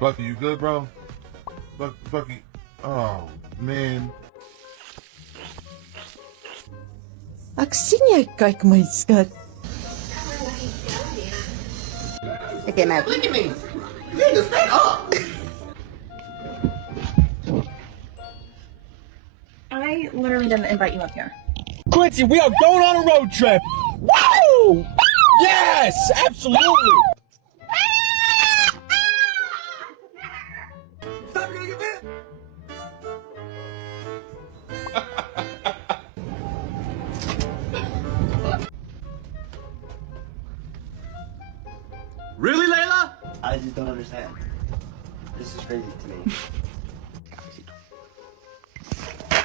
Bucky, you good, bro? Bucky. Oh, man. Ek sien jy kyk my skat. Okay, man. Look at me. Nigga, stand up. I literally didn't invite you up here. Quincy, we are going on a road trip. Woo! Yes, absolutely. Stop getting your bit. Really, Layla? I just don't understand. This is crazy to me.